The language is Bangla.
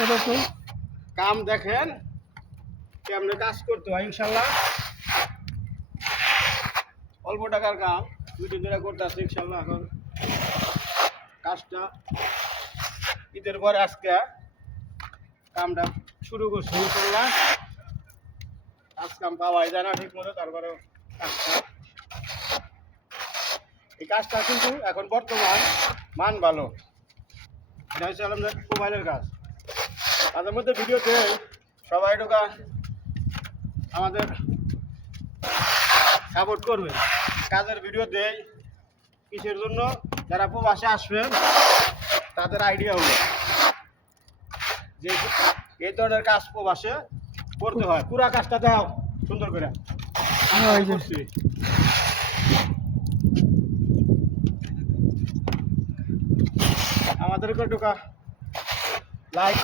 কাজটা তো কাম দেখেন কেমনে কাজ করতে হয়। ইনশাল্লাহ অল্প টাকার কাম 2 দিন ধরে করতে আছে। ইনশাল্লাহ এখন কাজটা ঈদের পরে আজকে কামটা শুরু করছি। ইনশাল্লাহ কাজ কাম পাওয়াই যায় না ঠিক মতো, তারপরে কাজটা এই কাজটা কিন্তু এখন বর্তমান মান ভালো। এটা হচ্ছে আমাদের মোবাইলের কাজ। তাদের মধ্যে ভিডিও দেয় সবাই ঢোকা আমাদের সাপোর্ট করবে। কাজের ভিডিও দেয় কিসের জন্য, যারা প্রবাসে আসবেন তাদের আইডিয়া হবে যে এই ধরনের কাজ প্রবাসে করতে হয়। পুরা কাজটা দাও সুন্দর করে করছি। আমাদেরকে ঢোকা লাইক